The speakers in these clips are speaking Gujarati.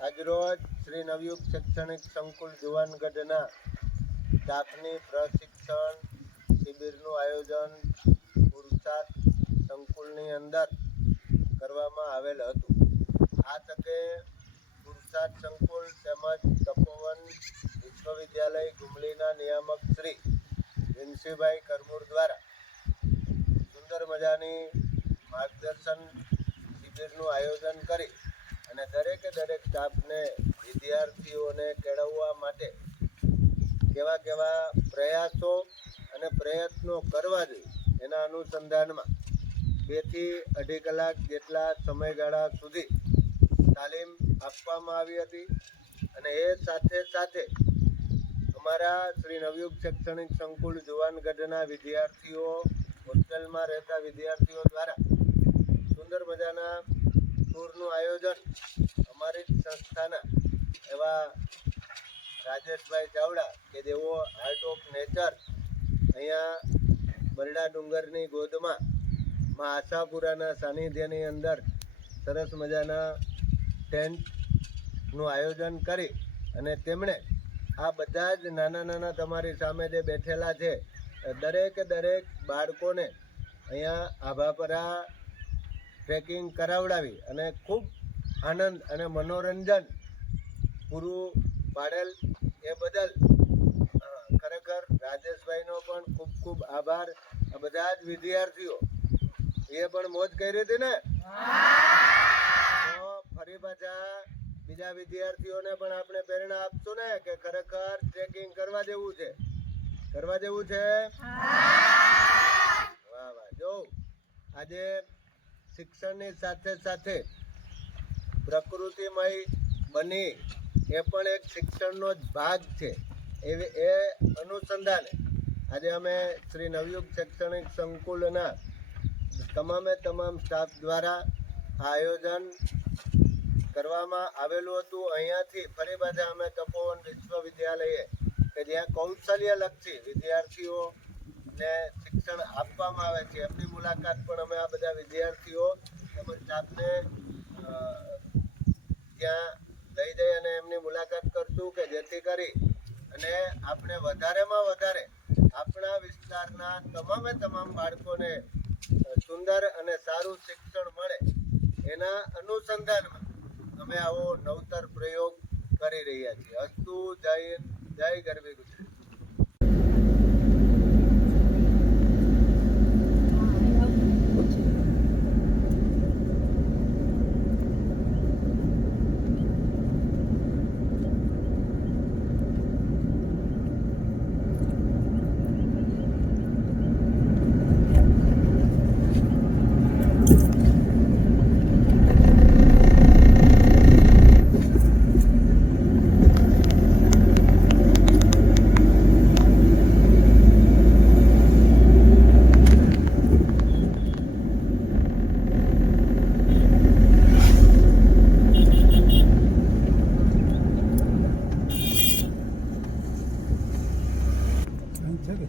આજરોજ શ્રી નવયુગ શૈક્ષણિક સંકુલ જુવાનગઢના સ્ટાફની પ્રશિક્ષણ શિબિરનું આયોજન પુરુષાર્થ સંકુલની અંદર કરવામાં આવેલ હતું. આ તકે પુરુષાર્થ સંકુલ તેમજ તપોવન વિશ્વવિદ્યાલય ગુમલીના નિયામક શ્રી વિનસીભાઈ કરમૂર દ્વારા સુંદર મજાની માર્ગદર્શન શિબિરનું આયોજન કરી અને દરેકે દરેક સ્ટાફને વિદ્યાર્થીઓને કેળવવા માટે કેવા કેવા પ્રયાસો અને પ્રયત્નો કરવા જોઈએ. એના અનુસંધાનમાં બેથી અઢી કલાક જેટલા સમયગાળા સુધી તાલીમ આપવામાં આવી હતી અને એ સાથે સાથે અમારા શ્રી નવયુગ શૈક્ષણિક સંકુલ જુવાનગઢના વિદ્યાર્થીઓ, હોસ્ટેલમાં રહેતા વિદ્યાર્થીઓ દ્વારા સુંદર મજાના ટૂરનું આયોજન અમારી સંસ્થાના એવા રાજેશભાઈ ચાવડા કે જેઓ હાર્ટ ઓફ નેચર અહીંયા બરડા ડુંગરની ગોદમાં માં આશાપુરાના સાનિધ્યની અંદર સરસ મજાના ટેન્ટનું આયોજન કરી અને તેમણે આ બધા જ નાના નાના તમારી સામે જે બેઠેલા છે, દરેકે દરેક બાળકોને અહીંયા આભાપરા ટ્રેકિંગ કરાવડાવી અને ખૂબ આનંદ અને મનોરંજન પૂરું પાડેલ એ બદલ ખરેખર રાજેશભાઈનો પણ ખૂબ ખૂબ આભાર. આ બધા જ વિદ્યાર્થીઓ એ પણ મોજ કરી હતી ને? તો ફરી પાછા બીજા વિદ્યાર્થીઓને પણ આપણે પ્રેરણા આપશું ને કે ખરેખર ટ્રેકિંગ કરવા જેવું છે. કરવા જેવું છે? વાહ વાહ. જો આજે શિક્ષણની સાથે સાથે પ્રકૃતિમય બની એ પણ એક શિક્ષણનો જ ભાગ છે. એવી એ અનુસંધાને આજે અમે શ્રી નવયુગ શૈક્ષણિક સંકુલના તમામે તમામ સ્ટાફ દ્વારા આયોજન કરવામાં આવેલું હતું. અહીંયાથી ફરી પાછા અમે તપોવન વિશ્વવિદ્યાલયે, કે જ્યાં કૌશલ્યલક્ષી વિદ્યાર્થીઓને શિક્ષણ આપવામાં આવે છે. એમની મુલાકાત પણ અમે આ બધા વિદ્યાર્થીઓ તેમજ સ્ટાફને ત્યાં લઈ જઈ અને એમની મુલાકાત કરશું કે જેથી કરી અને આપણે વધારેમાં વધારે આપણા વિસ્તારના તમામે તમામ બાળકોને સુંદર અને સારું શિક્ષણ મળે એના અનુસંધાનમાં અમે આવો નવતર પ્રયોગ કરી રહ્યા છીએ. અસ્તુ, જય જય ગરવી ગુજરાત. Tabii.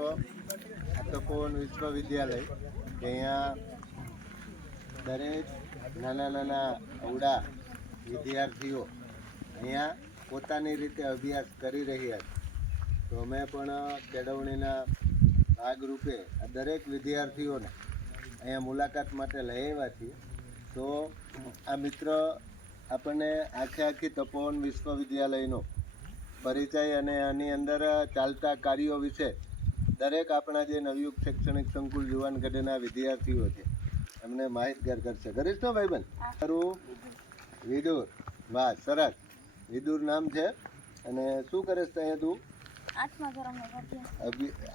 મિત્રો આ તપોવન વિશ્વવિદ્યાલય કે અહીંયા દરેક નાના નાના અવડા વિદ્યાર્થીઓ અહીંયા પોતાની રીતે અભ્યાસ કરી રહ્યા છે. તો અમે પણ કેળવણીના ભાગરૂપે આ દરેક વિદ્યાર્થીઓને અહીંયા મુલાકાત માટે લઈ આવ્યા છીએ. તો આ મિત્ર આપણને આખે આખી તપોવન વિશ્વવિદ્યાલયનો પરિચય અને આની અંદર ચાલતા કાર્યો વિશે દરેક આપણા જે નવયુગ શૈક્ષણિક સંકુલ યુવાન ગઢના વિદ્યાર્થીઓ છે એમને માહિતગાર કરશે કરીશ ને ભાઈબંધ? તારું? વિદુર. વાહ સરસ. વિદુર નામ છે? અને શું કરે છે અહીંયા તું?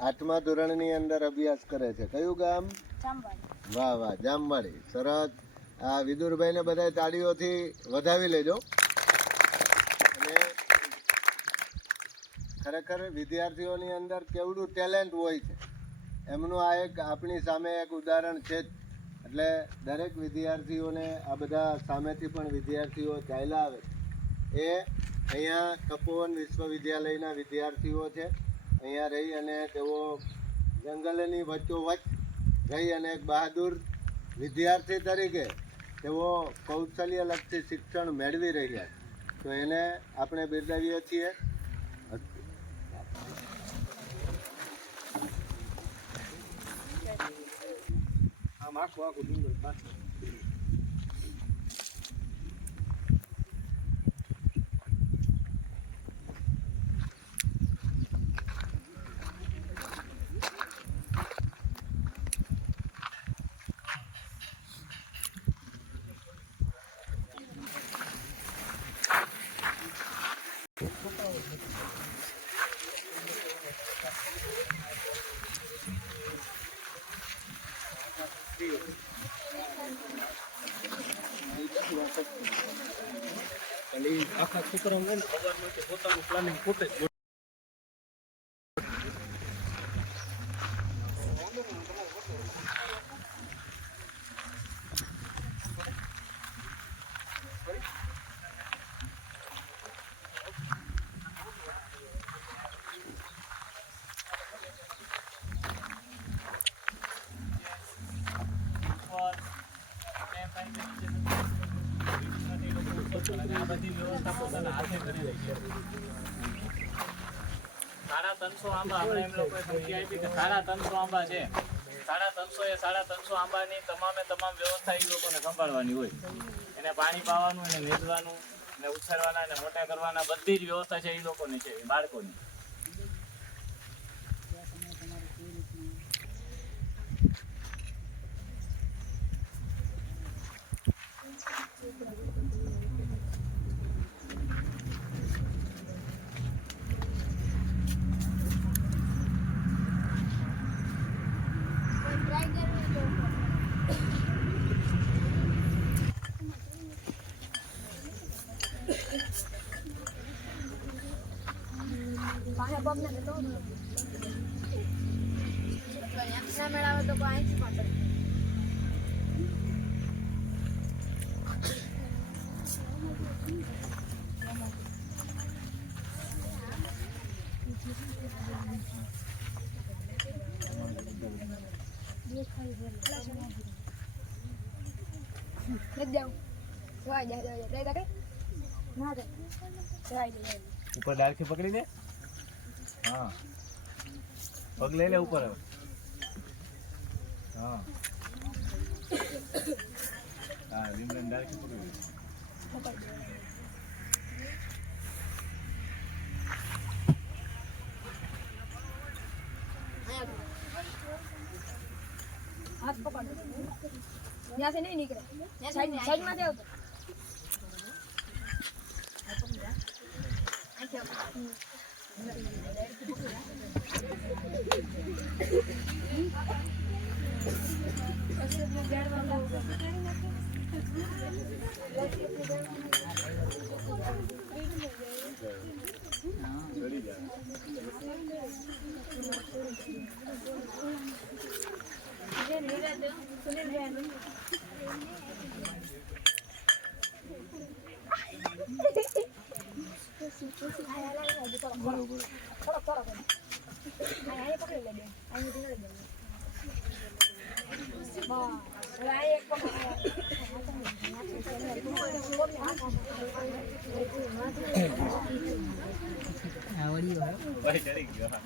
આઠમા ધોરણની અંદર અભ્યાસ કરે છે. કયું ગામ? વાહ વાહ જામવાડી. સરસ. આ વિદુરભાઈને બધા તાળીઓથી વધાવી લેજો અને ખરેખર વિદ્યાર્થીઓની અંદર કેવડું ટેલેન્ટ હોય છે, એમનું આ એક આપણી સામે એક ઉદાહરણ છે જ. એટલે દરેક વિદ્યાર્થીઓને આ બધા સામેથી પણ વિદ્યાર્થીઓ ચાલ્યા આવે એ અહીંયા તપોવન વિશ્વવિદ્યાલયના વિદ્યાર્થીઓ છે. અહીંયા રહી અને તેઓ જંગલની વચ્ચોવચ્ચ રહી અને એક બહાદુર વિદ્યાર્થી તરીકે તેઓ કૌશલ્યલક્ષી શિક્ષણ મેળવી રહ્યા છે. તો એને આપણે બિરદાવીએ છીએ. આખા છોકરાઓને ખબર નથી પોતાનું પ્લાનિંગ પોતે જ આ બધી આંબા છે સાડા ત્રણસો એ સાડા ત્રણસો આંબાની તમામે તમામ વ્યવસ્થા એ લોકોને સંભાળવાની હોય. એને પાણી પાવાનું, એને નીંદવાનું, ને ઉછેરવાના એને મોટા કરવાના બધી જ વ્યવસ્થા છે એ લોકોની છે બાળકોની પાસે બમ ને તો ના મેળાવે તો કોઈ અહીંથી પણ કરે. નથી જવું. જવાય જાય, જવાય જાય. જાય તાકે? ના જાય. જવાય જાય, જવાય જાય. ઉપર ડાળખી પકડી દે. હા. પગ લઈ લે ઉપર. હા. હા નહીં નીકળે. સાઈડ સાઈડમાંથી આવતો Ayah, ayah, ભાઈ ચડી ગયો હા.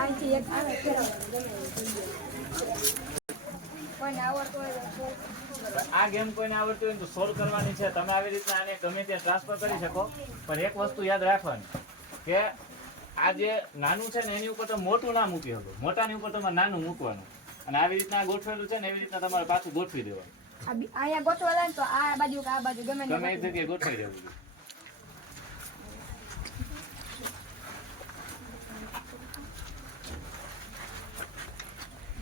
અહીંથી એક આવે. કોઈને આવડતું હોય આ ગેમ કોઈને આવડતી હોય તો સોલ્વ કરવાની છે. તમે આવી રીતના આને ગમે ત્યાં ટ્રાન્સફર કરી શકો. પણ એક વસ્તુ યાદ રાખવાની કે આ જે નાનું છે ને એની ઉપર તમે મોટું ના મૂકી શકો. મોટાની ઉપર તમારે નાનું મૂકવાનું. અને આવી રીતના ગોઠવેલું છે ને એવી રીતના તમારે પાછું ગોઠવી દેવાનું. આ અહીંયા ગોઠવા જાય ને તો આ બાજુ કે આ બાજુ ગમે ગમે જગ્યાએ ગોઠવી દેવું જોઈએ. કેમ ના મૂકી શકો? એના મૂકી દો. છે. આ હે. હા એની ઉપર મને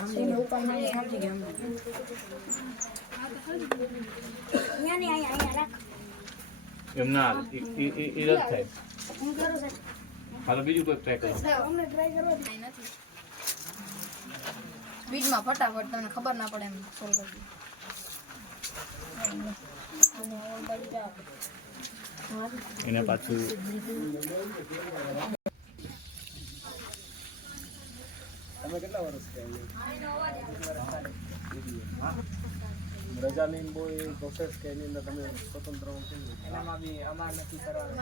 સમજી ગયા અમે. અહીંયા ને અહીંયા એમ ના રદ થાય. હાલો બીજું કોઈ ટ્રાય કરો. સ્પીડમાં ફટાફટ તમને ખબર ના પડે એમ સોલ્વ કરી એને પાછું તમે કેટલા વર્ષ રજા લઈને બહુ પ્રોસેસ કે એની અંદર તમે સ્વતંત્ર હો એનામાં બી અમાર નથી કરવાનું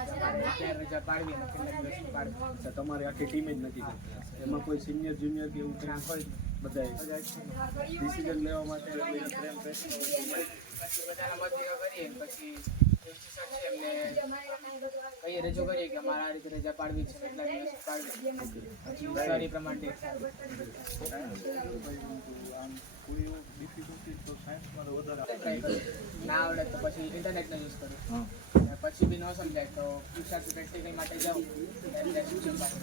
રજા પાડવી નથી તમારી આખી ટીમ જ નથી એમાં કોઈ સિનિયર જુનિયર કે એવું કંઈ? હોય બધા ડિસિઝન લેવા માટે પ્રેમ પછી કહીએ રજૂ કરીએ કે અમારે આ રીતે રજા પાડવી છે એટલા દિવસ પાડવી સારી પ્રમાણે ના આવડે તો પછી ઇન્ટરનેટનો યુઝ કરું પછી બી ન સમજાય તો પરીક્ષાથી પ્રેક્ટિકલ માટે જાઉં. એટલે ટ્યુશન પાસ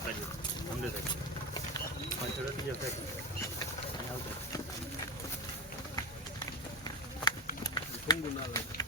આવતા રહ્યો અંદર પાછળ હતી જશે અહીંયા આવતા Thank you.